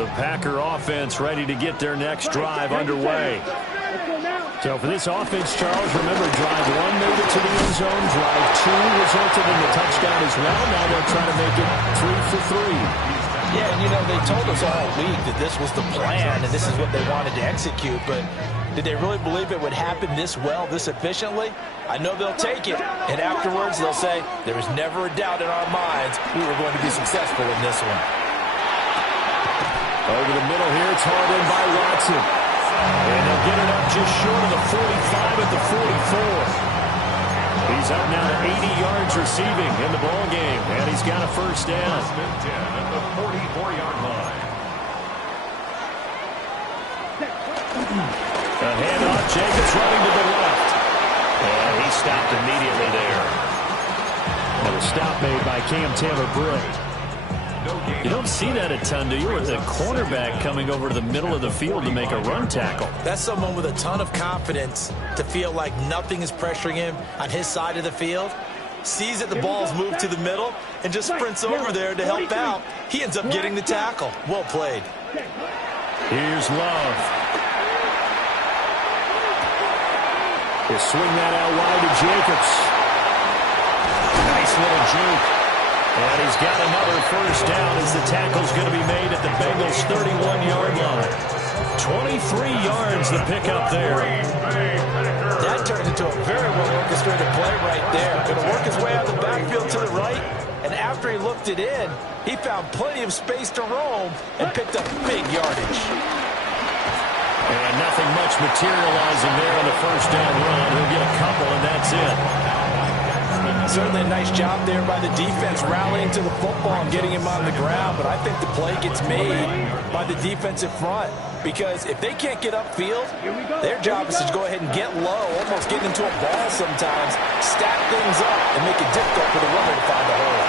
The Packer offense ready to get their next drive underway. So for this offense, Charles, remember, drive 1 made it to the end zone. Drive 2 resulted in the touchdown as well. Now they'll try to make it 3 for 3. Yeah, and you know, they told us all week that this was the plan and this is what they wanted to execute, but did they really believe it would happen this well, this efficiently? I know they'll take it, and afterwards they'll say, there was never a doubt in our minds we were going to be successful in this one. Over the middle here, it's hauled in by Watson. And they'll get it up just short of the 45 at the 44. He's up now to 80 yards receiving in the ball game, and he's got a first down. At the 44-yard line. A handoff, Jacobs running to the left. And he stopped immediately there. And a stop made by Cam Taylor-Britt. You don't see that a ton, do you? With a cornerback coming over to the middle of the field to make a run tackle. That's someone with a ton of confidence to feel like nothing is pressuring him on his side of the field. Sees that the ball's moved to the middle and just sprints over there to help out. He ends up getting the tackle. Well played. Here's Love. He'll swing that out wide to Jacobs. Nice little juke. And he's got another first down as the tackle's going to be made at the Bengals' 31-yard line. 23 yards the pickup there. That turns into a very well-orchestrated play right there. Going to work his way out of the backfield to the right, and after he looked it in, he found plenty of space to roam and picked up big yardage. And nothing much materializing there on the first down run. He'll get a couple, and that's it. Certainly a nice job there by the defense rallying to the football and getting him on the ground, but I think the play gets made by the defensive front because if they can't get upfield, their job is to go ahead and get low, almost get into a ball sometimes, stack things up, and make it difficult for the runner to find the hole.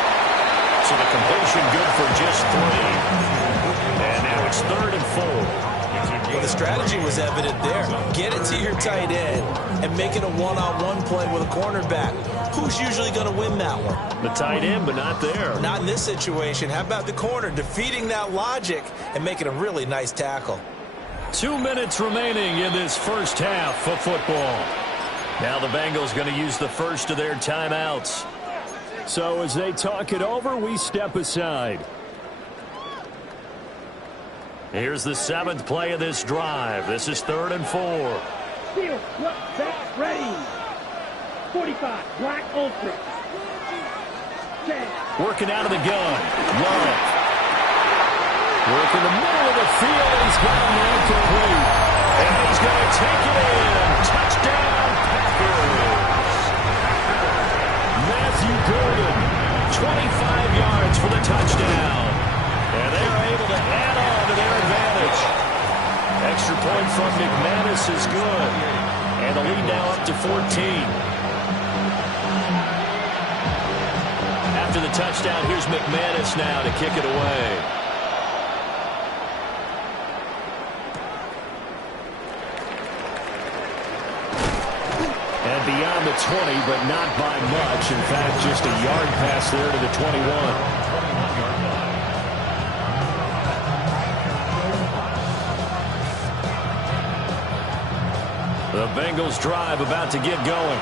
So the completion good for just 3. And now it's 3rd and 4. Well, the strategy was evident there. Get it to your tight end and make it a one-on-one play with a cornerback. Who's usually going to win that one? The tight end, but not there. Not in this situation. How about the corner defeating that logic and making a really nice tackle? 2 minutes remaining in this first half of football. Now the Bengals going to use the first of their timeouts. So as they talk it over, we step aside. Here's the 7th play of this drive. This is 3rd and 4. Steel, set, ready. 45, black ultra. Working out of the gun. Love. Working the middle of the field, and he's got him there complete. And he's going to take it in. Touchdown, Packers. Matthew Gordon, 25 yards for the touchdown. And they are able to add on to their advantage. Extra point from McManus is good. And the lead now up to 14. After the touchdown, here's McManus now to kick it away. And beyond the 20, but not by much. In fact, just a yard pass there to the 21. The Bengals drive about to get going.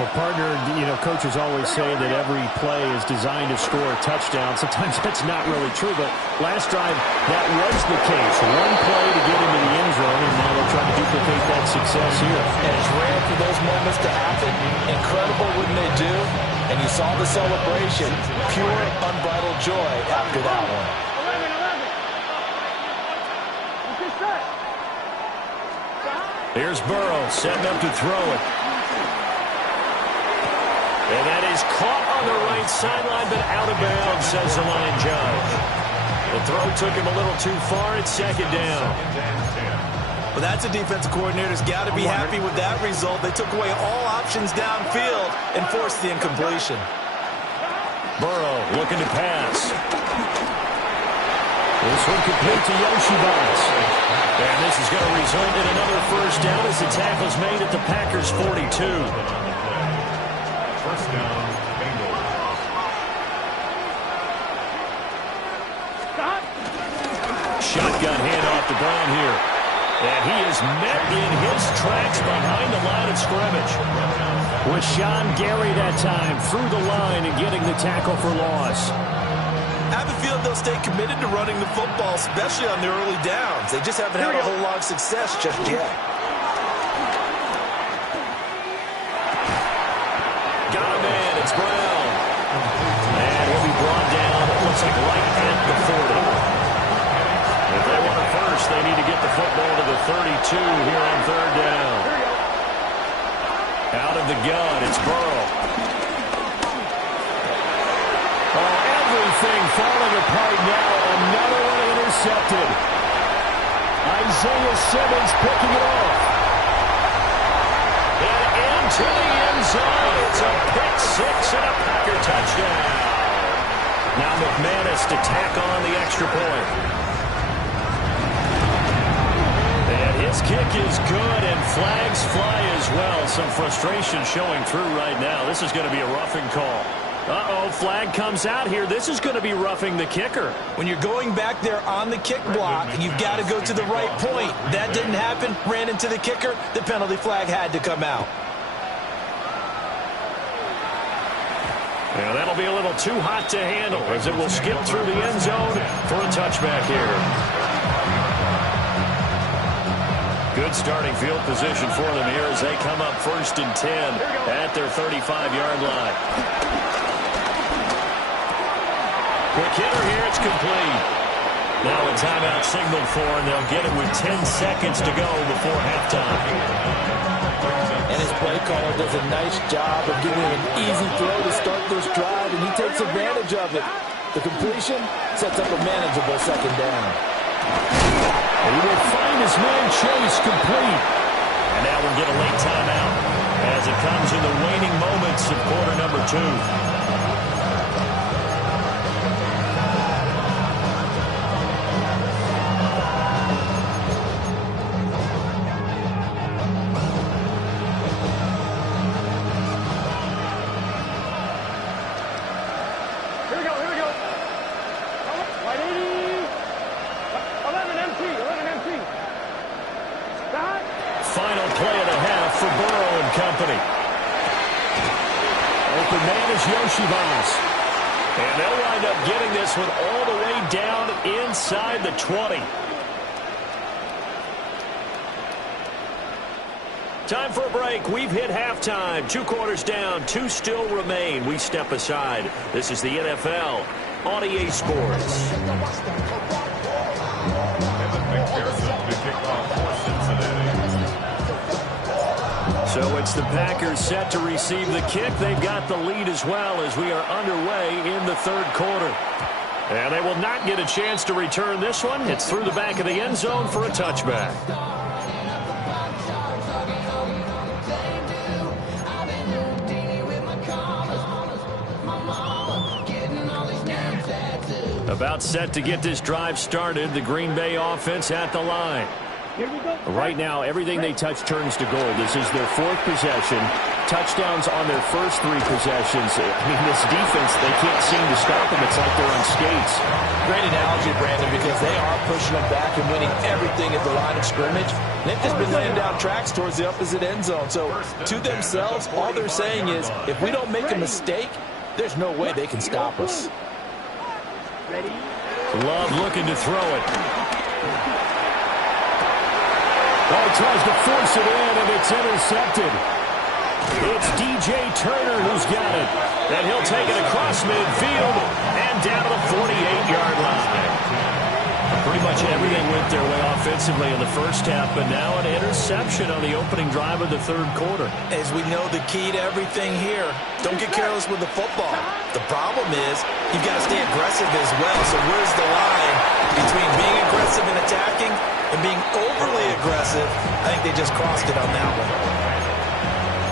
Well, partner, you know, coaches always say that every play is designed to score a touchdown. Sometimes that's not really true, but last drive, that was the case. One play to get into the end zone, and now they'll try to duplicate that success here. And it's rare for those moments to happen. Incredible when they do. And you saw the celebration. Pure, unbridled joy after that one. 11. Here's Burrow setting up to throw it. And that is caught on the right sideline, but out of bounds, says the line judge. The throw took him a little too far. It's 2nd down. Well, that's a defensive coordinator's got to be happy with that result. They took away all options downfield and forced the incompletion. Burrow looking to pass. This one complete to Yoshibas. And this is going to result in another first down as the tackle's made at the Packers' 42. First down, Bengals. shotgun handoff to Brown here. And he is met in his tracks behind the line of scrimmage. Rashawn Gary that time through the line and getting the tackle for loss. I have a feeling they'll stay committed to running the football, especially on the early downs. They just haven't had a whole lot of success just yet. Got a man, it's Brown. And he'll be brought down, it looks like right at the 40. If they want it first, they need to get the football to the 32 here on third down. Out of the gun, it's Burrow. Oh, everything falling apart now. Another one intercepted. Isaiah Simmons picking it off. And into the end zone. It's a pick six and a Packer touchdown. Now McManus to tack on the extra point. His kick is good, and flags fly as well. Some frustration showing through right now. This is going to be a roughing call. Uh-oh, flag comes out here. This is going to be roughing the kicker. When you're going back there on the kick block, you've got to go to the right point. That didn't happen. Ran into the kicker. The penalty flag had to come out. Yeah, that'll be a little too hot to handle as it will skip through the end zone for a touchback here. Good starting field position for them here as they come up 1st and 10 at their 35-yard line. Quick hitter here, it's complete. Now a timeout signaled for, and they'll get it with 10 seconds to go before halftime. And his play caller does a nice job of giving him an easy throw to start this drive, and he takes advantage of it. The completion sets up a manageable second down. He will find his man Chase complete. And now we'll get a late timeout as it comes in the waning moments of quarter number 2. And they'll wind up getting this one all the way down inside the 20. Time for a break. We've hit halftime. 2 quarters down. 2 still remain. We step aside. This is the NFL on EA Sports. So it's the Packers set to receive the kick. They've got the lead as well as we are underway in the 3rd quarter. And they will not get a chance to return this one. It's through the back of the end zone for a touchback. About set to get this drive started. The Green Bay offense at the line. Right now, everything they touch turns to gold. This is their 4th possession. Touchdowns on their first 3 possessions. I mean, this defense, they can't seem to stop them. It's like they're on skates. Great analogy, Brandon, because they are pushing them back and winning everything at the line of scrimmage. They've just been laying down tracks towards the opposite end zone. So, to themselves, all they're saying is, if we don't make a mistake, there's no way they can stop us. Love looking to throw it. Oh, he tries to force it in, and it's intercepted. It's DJ Turner who's got it. And he'll take it across midfield and down to the 48-yard line. Pretty much everything went their way offensively in the first half, but now an interception on the opening drive of the 3rd quarter. As we know, the key to everything here, don't get careless with the football. The problem is you've got to stay aggressive as well. So where's the line between being aggressive and attacking and being overly aggressive? I think they just crossed it on that one.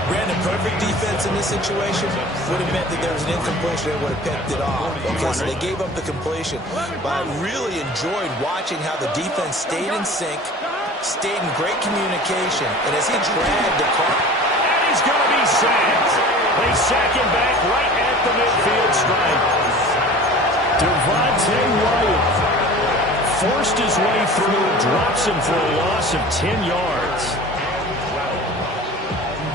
Brandon, perfect defense in this situation would have meant that there was an incompletion and would have picked it off. Okay, so they gave up the completion. But I really enjoyed watching how the defense stayed in sync, stayed in great communication, and as he dragged the car. And he's going to be sacked. They sack him back right at the midfield stripe. Devontae Wyatt forced his way through, drops him for a loss of 10 yards.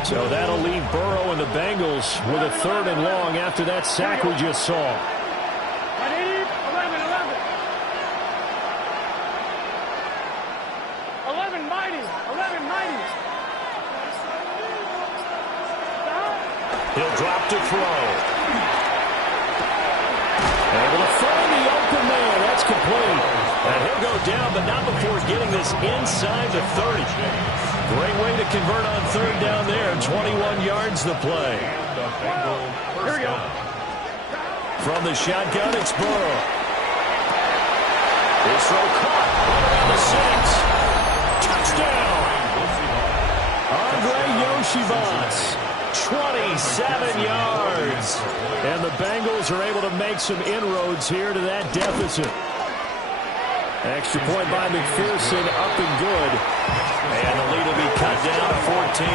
So that'll leave Burrow and the Bengals with a 3rd and long after that sack we just saw. I need 11. 11 mighty. 11 mighty. He'll drop to throw. Able to find the open man. That's complete. And he'll go down, but not before getting this inside the 30. Great way to convert on 3rd down there. 21 yards the play. Here we go. From the shotgun, it's Burrow. His throw caught around the 6. Touchdown. Andre Yoshibans. 27 yards. And the Bengals are able to make some inroads here to that deficit. Extra point by McPherson, up and good. And the lead will be cut down to 14.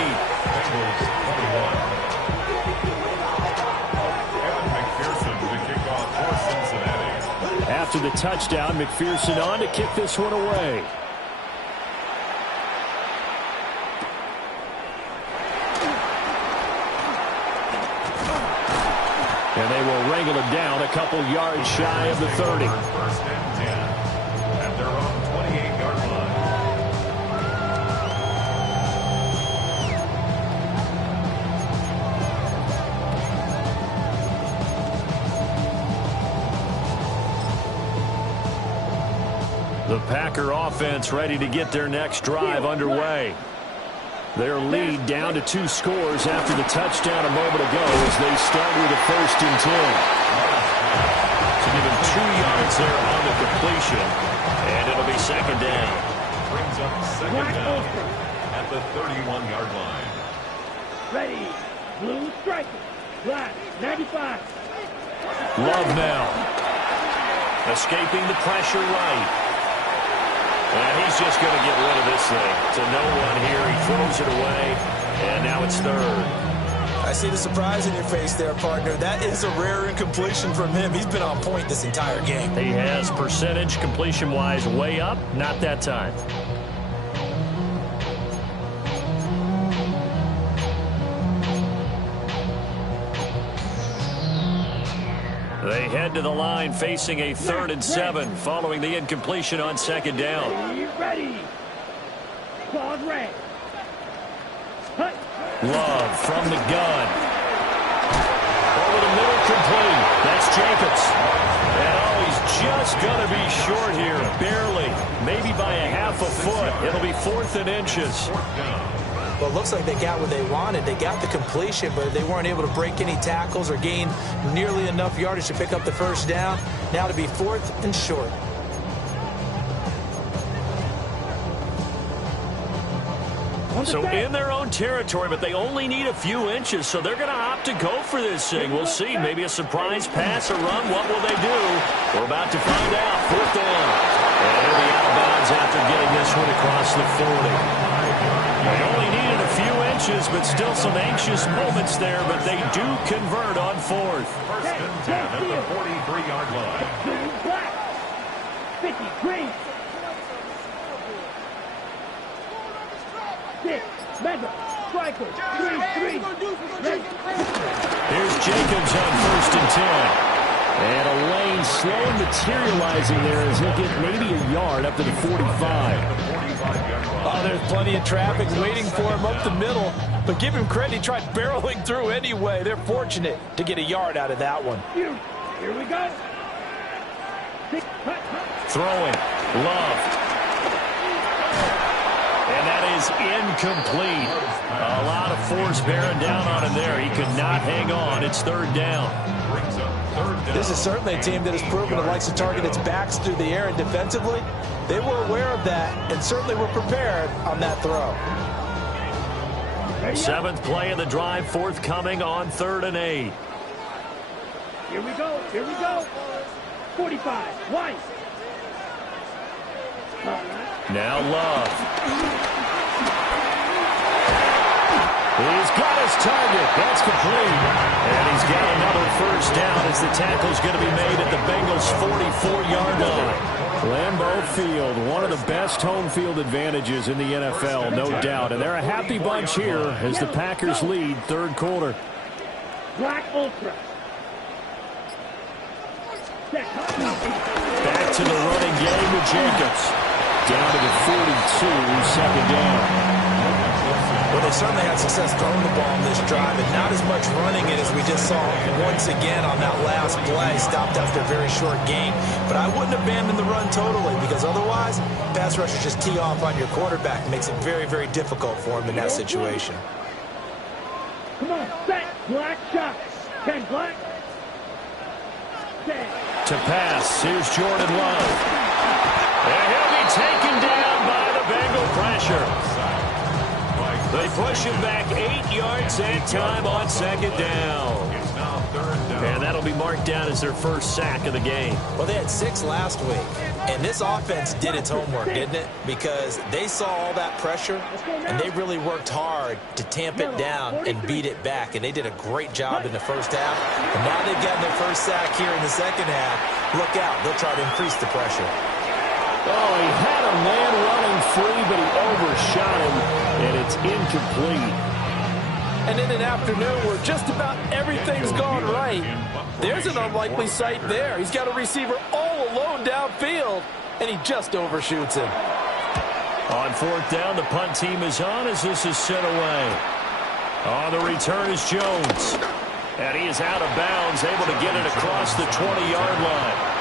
After the touchdown, McPherson on to kick this one away. And they will wrangle him down a couple yards shy of the 30. First and 10 at their own 28-yard line. The Packer offense ready to get their next drive underway. Their lead down to 2 scores after the touchdown a moment ago as they start with a 1st and 10. So give him 2 yards there on the completion, and it'll be 2nd down. Brings up 2nd down at the 31-yard line. Ready. Blue striker. Black. 95. Love now. Escaping the pressure right. And he's just going to get rid of this thing. To no one here. He throws it away. And now it's 3rd. I see the surprise in your face there, partner. That is a rare incompletion from him. He's been on point this entire game. He has percentage completion-wise way up. Not that time. They head to the line facing a 3rd and 7 following the incompletion on 2nd down. Ready. Claws red. Love from the gun. Over the middle, complete. That's Jacobs. And oh, he's just going to be short here. Barely. Maybe by a half a foot. It'll be 4th and inches. Well, it looks like they got what they wanted. They got the completion, but they weren't able to break any tackles or gain nearly enough yardage to pick up the 1st down. Now to be 4th and short. So in their own territory, but they only need a few inches, so they're going to opt to go for this thing. We'll see. Maybe a surprise pass or run. What will they do? We're about to find out. 4th down. And it'll be out of bounds after getting this one across the 40. They only needed a few inches, but still some anxious moments there, but they do convert on 4th. First and 10 at the 43-yard line. Black. 53. 6. Mega. Striker. 3. Ready. Here's Jacobs on 1st and 10. And a lane slowly materializing there as he'll get maybe a yard up to the 45. Oh, there's plenty of traffic waiting for him up the middle. But give him credit, he tried barreling through anyway. They're fortunate to get a yard out of that one. Here we go. 6. Throwing. Love. And that is incomplete. A lot of force bearing down on him there. He could not hang on. It's 3rd down. This is certainly a team that has proven it likes to target its backs through the air, and defensively, they were aware of that and certainly were prepared on that throw. 7th play of the drive, forthcoming on 3rd and 8. Here we go. 45. White. Now Love. He's got his target. That's complete. And he's got another 1st down as the tackle's going to be made at the Bengals' 44-yard line. Lambeau Field, one of the best home field advantages in the NFL, no doubt. And they're a happy bunch here as the Packers lead third quarter. Black Ultra. Back to the running game with Jacobs. Down to the 42, second down. Well, they certainly had success throwing the ball on this drive, and not as much running it as we just saw once again on that last play. Stopped after a very short gain. But I wouldn't abandon the run totally, because otherwise, pass rushers just tee off on your quarterback. It makes it very, very difficult for him in that situation. Come on, set, black shot. 10 black. Set. To pass, here's Jordan Love. And he'll be taken down by the Bengal pressure. They push him back 8 yards that time on second down. And that'll be marked down as their first sack of the game. Well, they had 6 last week, and this offense did its homework, didn't it? Because they saw all that pressure, and they really worked hard to tamp it down and beat it back, and they did a great job in the first half. And now they've gotten their first sack here in the second half. Look out. They'll try to increase the pressure. Oh, he had a man running free, but he overshot him, and it's incomplete. And in an afternoon where just about everything's gone right, there's an unlikely sight there. He's got a receiver all alone downfield, and he just overshoots him. On fourth down, the punt team is on as this is set away. On the return is Jones. And he is out of bounds, able to get it across the 20-yard line.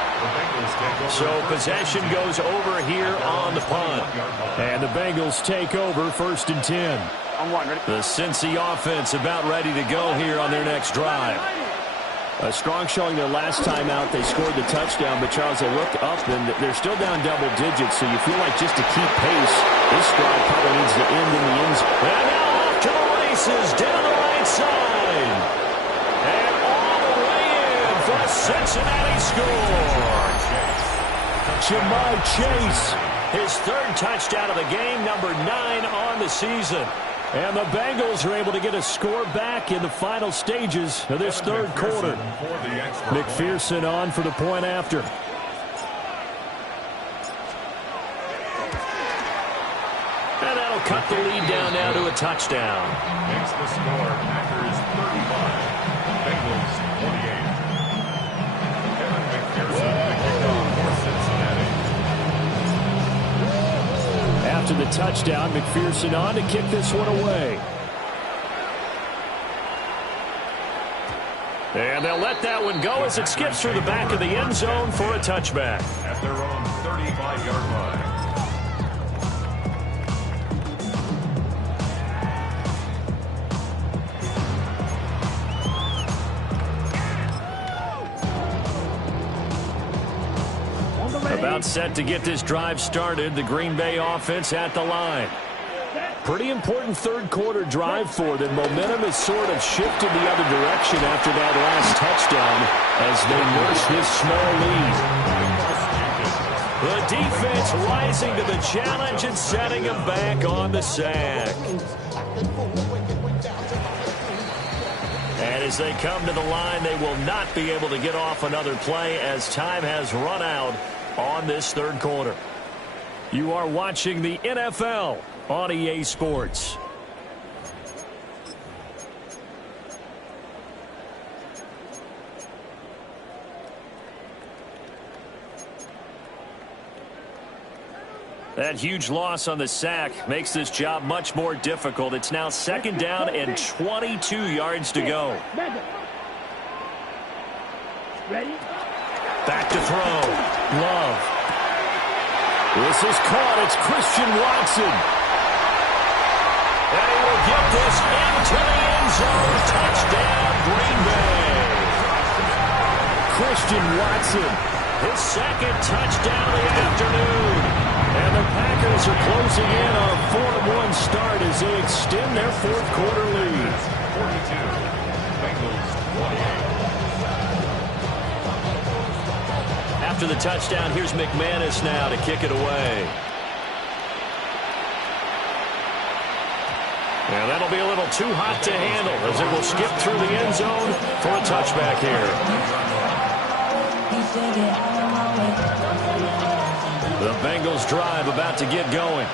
So possession goes over here on the punt. And the Bengals take over 1st and 10. The Cincy offense about ready to go here on their next drive. A strong showing their last time out. They scored the touchdown, but Charles, they look up and they're still down double digits, so you feel like just to keep pace, this drive probably needs to end in the end zone. And now off to the races, down the right side. And all the way in for a Cincinnati score. Jamar Chase, his 3rd touchdown of the game, number 9 on the season. And the Bengals are able to get a score back in the final stages of this third quarter. McPherson on for the point after. And that'll cut the lead down now to a touchdown. Makes the score Packers 35, Bengals 28. Kevin McPherson, the kickoff for Cincinnati. After the touchdown, McPherson on to kick this one away. And they'll let that one go as it skips through the back of the end zone for a touchback. At their own 35-yard line. About set to get this drive started. The Green Bay offense at the line. Pretty important third quarter drive for them. Momentum has sort of shifted the other direction after that last touchdown as they nurse this small lead. The defense rising to the challenge and setting them back on the sack. And as they come to the line, they will not be able to get off another play as time has run out on this third quarter. You are watching the NFL on EA Sports. That huge loss on the sack makes this job much more difficult. It's now 2nd down and 22 yards to go. Ready? Back to throw. Love. This is caught. It's Christian Watson. And he will get this into the end zone. Touchdown, Green Bay. Christian Watson, his 2nd touchdown of the afternoon. And the Packers are closing in on a 4-1 start as they extend their 4th quarter lead. 42, Bengals 28. After the touchdown, here's McManus now to kick it away. And that'll be a little too hot to handle as it will skip through the end zone for a touchback here. Bengals drive about to get going.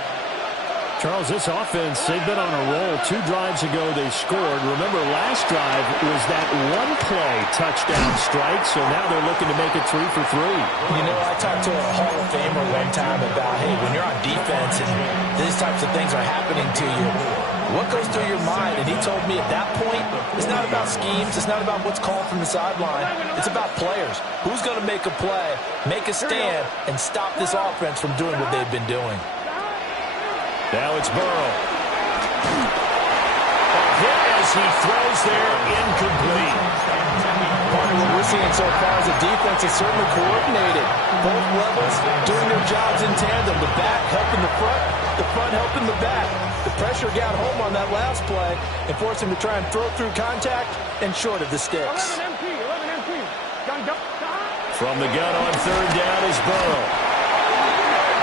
Charles, this offense, they've been on a roll. 2 drives ago they scored. Remember, last drive was that one-play touchdown strike, so now they're looking to make it 3 for 3. You know, I talked to a Hall of Famer one time about, hey, when you're on defense and these types of things are happening to you, what goes through your mind? And he told me at that point, it's not about schemes. It's not about what's called from the sideline. It's about players. Who's going to make a play, make a stand, and stop this offense from doing what they've been doing? Now it's Burrow. A hit as he throws there, incomplete. Part of what we're seeing so far as a defense is certainly coordinated. Both levels doing their jobs in tandem. The back helping the front helping the back. The pressure got home on that last play and forced him to try and throw through contact and short of the sticks. From the gun on 3rd down is Burrow.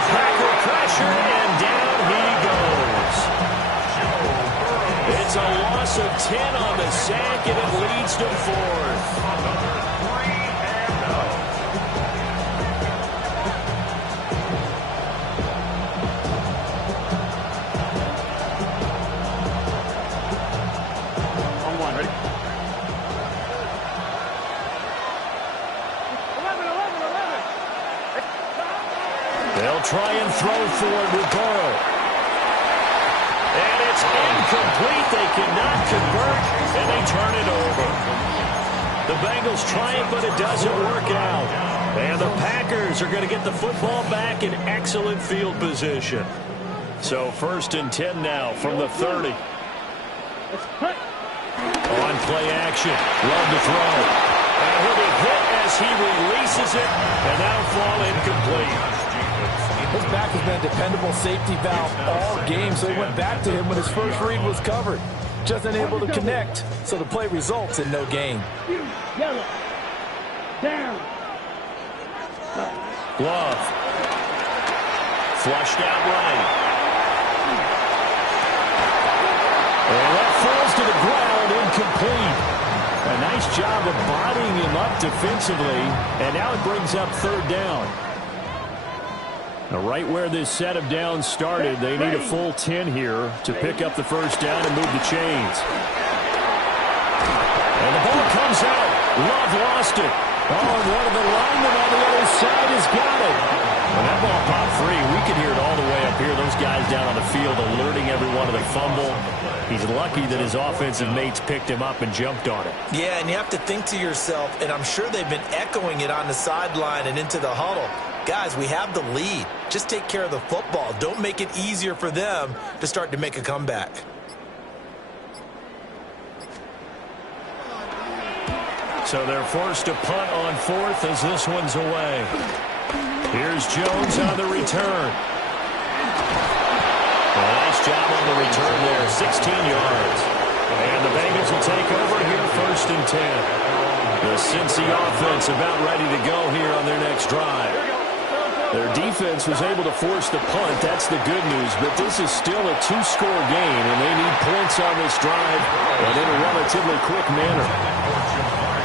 Packer pressure, and down he goes. It's a loss of 10 on the sack, and it leads to 4th. They'll try and throw forward with Burrow. And it's incomplete. They cannot convert, and they turn it over. The Bengals try it, but it doesn't work out. And the Packers are going to get the football back in excellent field position. So 1st and 10 now from the 30. On play action. Love to throw. And he'll be hit as he releases it, and that'll fall incomplete. His back has been a dependable safety valve all game, so he went back to him when his first read was covered. Just unable to connect, so the play results in no gain. Yellow. Down. Glove. Flushed out right. And that falls to the ground, incomplete. A nice job of bodying him up defensively, and now it brings up 3rd down. Now, right where this set of downs started, they need a full 10 here to pick up the 1st down and move the chains. And the ball comes out. Love lost it. Oh, and one of the linemen on the other side has got it. When that ball popped free, we could hear it all the way up here. Those guys down on the field alerting everyone of the fumble. He's lucky that his offensive mates picked him up and jumped on it. Yeah, and you have to think to yourself, and I'm sure they've been echoing it on the sideline and into the huddle. Guys, we have the lead. Just take care of the football. Don't make it easier for them to start to make a comeback. So they're forced to punt on 4th as this one's away. Here's Jones on the return. A nice job on the return there, 16 yards. And the Bengals will take over here 1st and 10. The Cincy offense about ready to go here on their next drive. Their defense was able to force the punt. That's the good news. But this is still a 2-score game, and they need points on this drive and in a relatively quick manner.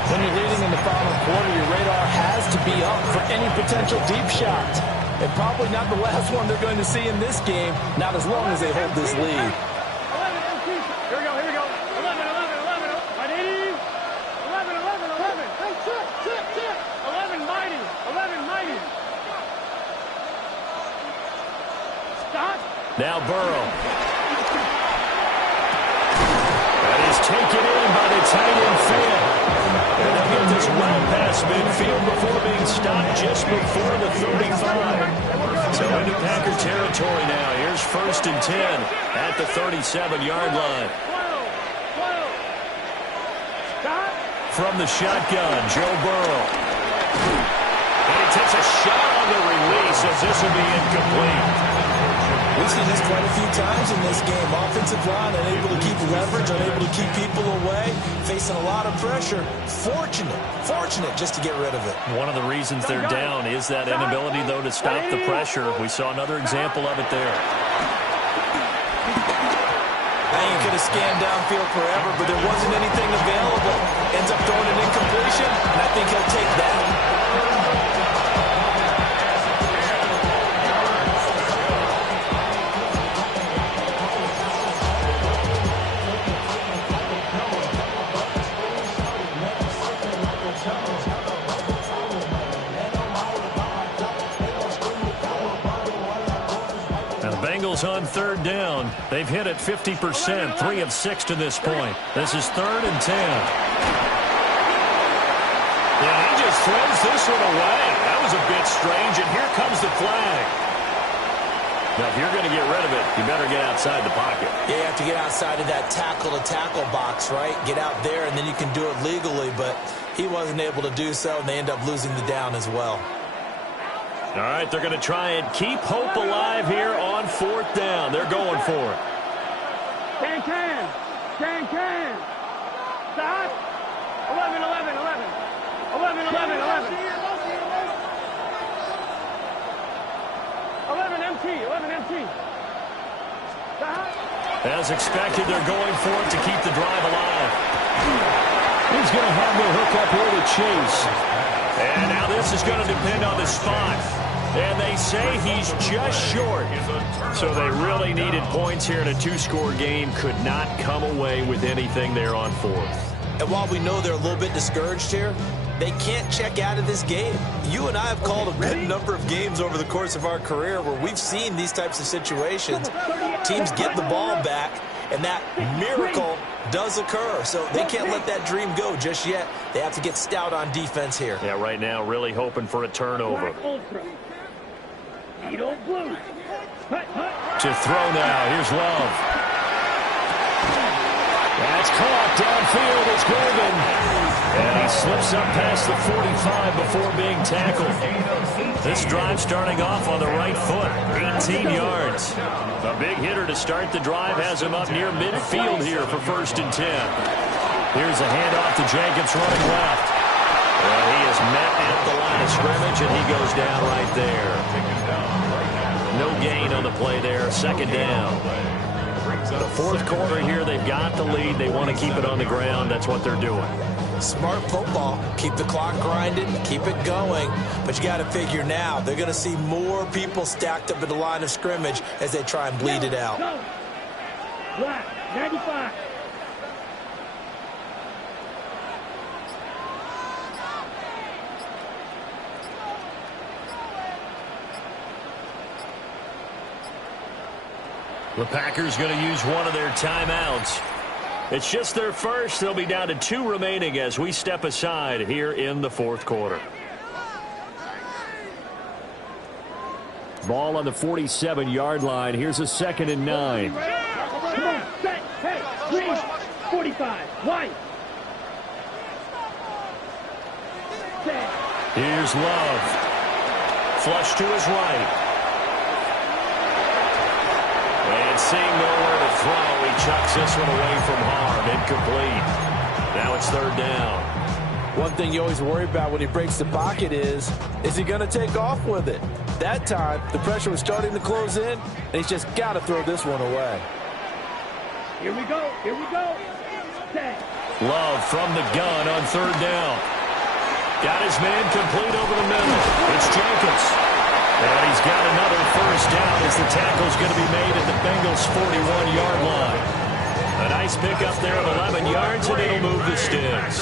When you're leading in the final quarter, your radar has to be up for any potential deep shot. And probably not the last one they're going to see in this game, not as long as they hold this lead. 11, here we go, 11, 11, 11. Ready? 11, 11, 11. Hey, chip. 11 mighty, 11 mighty. Stop. Now Burrow. That is taken in by the tight end Fant. And they'll get this well past midfield before being stopped just before the 35. So into Packer territory now. Here's 1st and 10 at the 37-yard line. From the shotgun, Joe Burrow. And he takes a shot on the release as this will be incomplete. We've seen this quite a few times in this game. Offensive line unable to keep leverage, unable to keep people away, facing a lot of pressure. Fortunate just to get rid of it. One of the reasons they're down is that inability, though, to stop the pressure. We saw another example of it there. Now you could have scanned downfield forever, but there wasn't anything available. Ends up throwing an incompletion, and I think he'll take that. Bengals on third down. They've hit it 50%, 3 of 6 to this point. This is 3rd and 10. And he just throws this one away. That was a bit strange, and here comes the flag. Now, if you're going to get rid of it, you better get outside the pocket. Yeah, you have to get outside of that tackle-to-tackle box, right? Get out there, and then you can do it legally, but he wasn't able to do so, and they end up losing the down as well. All right, they're going to try and keep hope alive here on 4th down. They're going for it. Can. Stop. 11. 11 MT. Stop. As expected, they're going for it to keep the drive alive. He's going to have the hook up here to Chase. And now this is going to depend on the spot. And they say he's just short. So they really needed points here in a 2-score game. Could not come away with anything there on 4th. And while we know they're a little bit discouraged here, they can't check out of this game. You and I have called a good number of games over the course of our career where we've seen these types of situations. Teams get the ball back, and that miracle does occur. So they can't let that dream go just yet. They have to get stout on defense here. Yeah, right now really hoping for a turnover. To throw now. Here's Love. That's caught downfield. It's Golden. And he slips up past the 45 before being tackled. This drive starting off on the right foot. 18 yards. A big hitter to start the drive has him up near midfield here for 1st and 10. Here's a handoff to Jacobs running left. Well, he is met at the line of scrimmage, and he goes down right there. No gain on the play there. 2nd down. The 4th quarter here, they've got the lead. They want to keep it on the ground. That's what they're doing. Smart football. Keep the clock grinding. Keep it going. But you got to figure now, they're going to see more people stacked up at the line of scrimmage as they try and bleed it out. Black, 95. The Packers going to use one of their timeouts. It's just their first. They'll be down to 2 remaining as we step aside here in the 4th quarter. Ball on the 47-yard line. Here's a 2nd and 9. Come on, set, hey, green, 45, white. Set. Here's Love. Flush to his right. And seeing nowhere to throw, he chucks this one away from harm. Incomplete. Now it's 3rd down. One thing you always worry about when he breaks the pocket is he going to take off with it? That time, the pressure was starting to close in, and he's just got to throw this one away. Here we go. Set. Love from the gun on 3rd down. Got his man complete over the middle. It's Jacobs. And he's got another 1st down as the tackle's going to be made at the Bengals' 41-yard line. A nice pickup there of 11 yards, and it'll move the sticks.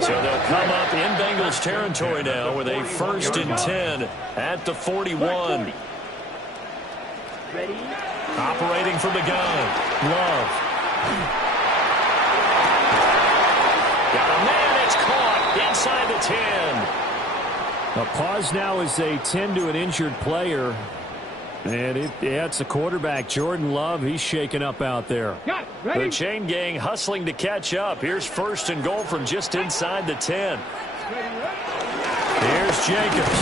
So they'll come up in Bengals territory now with a 1st and 10 at the 41. Ready? Operating from the gun. Love. Got a man. It's caught inside the 10. A pause now as they tend to an injured player. And it's the quarterback, Jordan Love. He's shaken up out there. The chain gang hustling to catch up. Here's 1st and goal from just inside the 10. Here's Jacobs.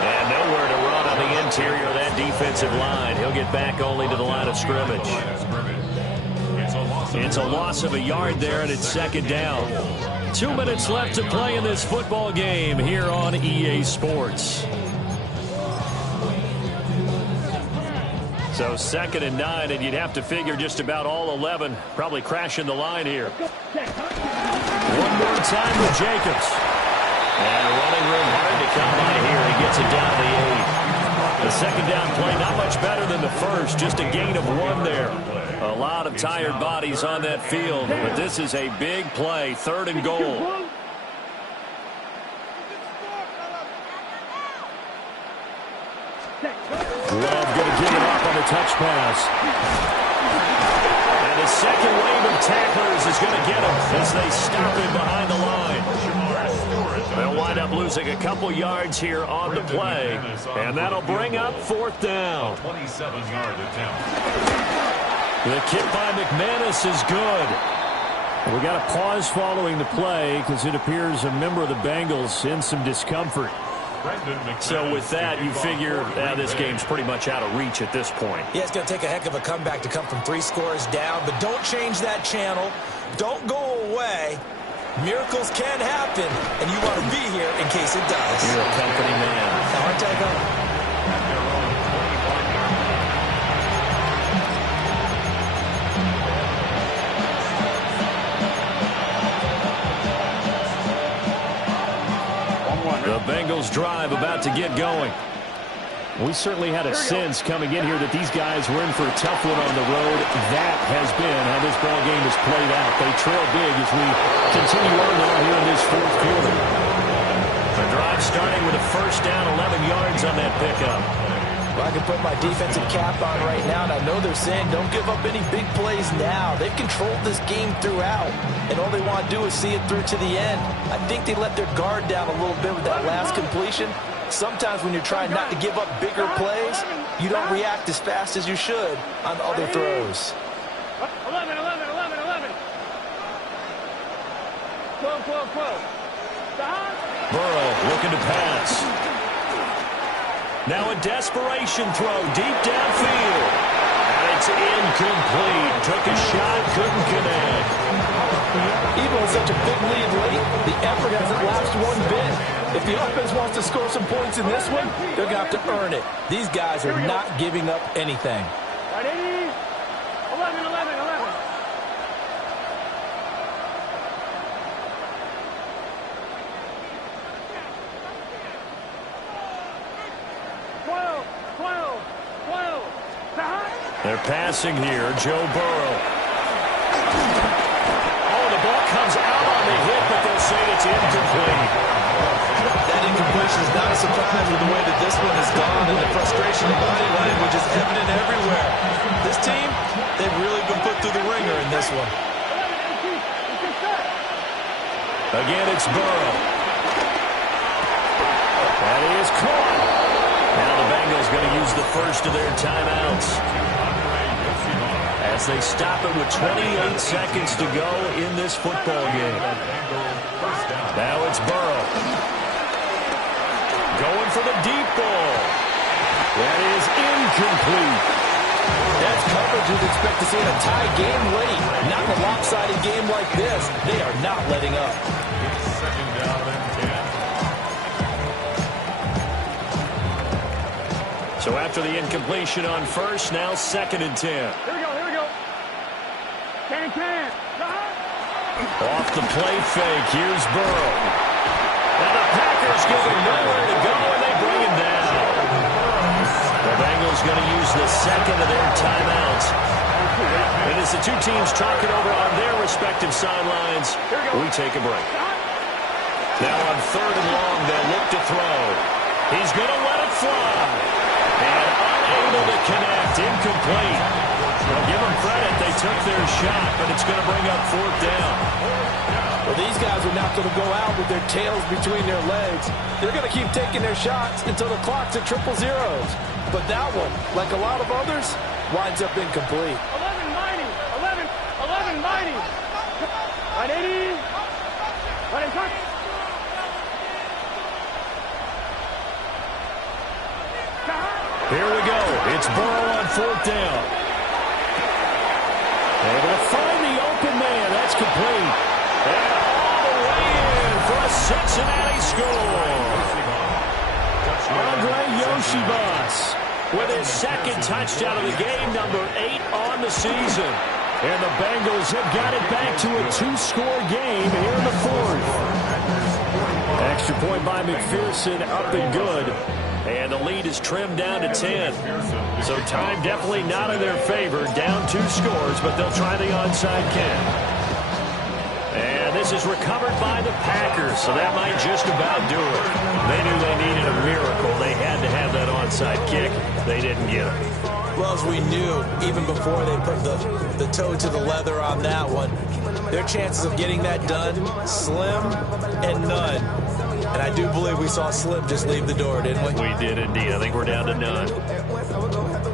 And nowhere to run on the interior of that defensive line. He'll get back only to the line of scrimmage. It's a loss of a yard there, and it's 2nd down. 2 minutes left to play in this football game here on EA Sports. So 2nd and 9, and you'd have to figure just about all 11 probably crashing the line here. One more time with Jacobs. And running room hard to come by here. He gets it down to the 8. The 2nd down play not much better than the first, just a gain of 1 there. A lot of tired bodies on that field, but this is a big play, 3rd and goal. Love going to give it up on the touch pass. And the second wave of tacklers is going to get him as they stop him behind the line. They'll wind up losing a couple yards here on the play, and that'll bring up fourth down. 27-yard attempt. The kick by McManus is good. We got a pause following the play because it appears a member of the Bengals in some discomfort. So with that, you figure this game's pretty much out of reach at this point. Yeah, it's going to take a heck of a comeback to come from 3 scores down, but don't change that channel. Don't go away. Miracles can happen, and you want to be here in case it does. You're a company man. Now, aren't I going? The Bengals drive about to get going. We certainly had a sense coming in here that these guys were in for a tough one on the road. That has been how this ball game has played out. They trail big as we continue on now here in this fourth quarter. The drive starting with a first down, 11 yards on that pickup. Well, I can put my defensive cap on right now, and I know they're saying don't give up any big plays now. They've controlled this game throughout, and all they want to do is see it through to the end. I think they let their guard down a little bit with that last completion. Sometimes when you're trying not to give up bigger plays, you don't react as fast as you should on other throws. 11, 11, 11, 11. 12, 12, 12. Burrow looking to pass. Now a desperation throw deep downfield. And it's incomplete. Took a shot, couldn't connect. Even with such a big lead late, the effort hasn't lapsed one bit. If the offense wants to score some points in this one, they're going to have to earn it. These guys are not giving up anything. Right, 80. 11, 11, 11. They're passing here. Joe Burrow. Oh, the ball comes out on the hit, but they'll say it's incomplete. That incompletion is not a surprise with the way that this one has gone, and the frustration of body language is evident everywhere. This team, they've really been put through the ringer in this one. Again, it's Burrow. That is caught. Now the Bengals going to use the first of their timeouts as they stop it with 28 seconds to go in this football game. Now it's Burrow. Going for the deep ball. That is incomplete. That's coverage you'd expect to see in a tie game late. Not in a lopsided game like this. They are not letting up. Second down and 10. So after the incompletion on first, now second and 10. Here we go, here we go. Can. Off the play fake, here's Burrow. Now the Packers give him nowhere to go, and they bring him down. The Bengals going to use the second of their timeouts. And as the two teams talk it over on their respective sidelines, we take a break. Now on third and long, they'll look to throw. He's going to let it fly. And unable to connect, incomplete. Well, give them credit, they took their shot, but it's going to bring up fourth down. Well, these guys are not going to go out with their tails between their legs. They're going to keep taking their shots until the clock's at triple zeros. But that one, like a lot of others, winds up incomplete. 11 mighty. 11 mighty. Right, 80. Right, touch. Here we go. It's Burrow on fourth down. Able to find the open man. That's complete. And all the way in for a Cincinnati score. Andre Yoshibas with his second touchdown of the game, number 8 on the season. And the Bengals have got it back to a 2-score game here in the fourth. Extra point by McPherson, up and good. And the lead is trimmed down to 10. So time definitely not in their favor. Down 2 scores, but they'll try the onside kick. And this is recovered by the Packers, so that might just about do it. They knew they needed a miracle. They had to have that onside kick. They didn't get it. Well, as we knew, even before they put the toe to the leather on that one, their chances of getting that done, slim and none. And I do believe we saw Slim just leave the door, didn't we? We did indeed. I think we're down to none.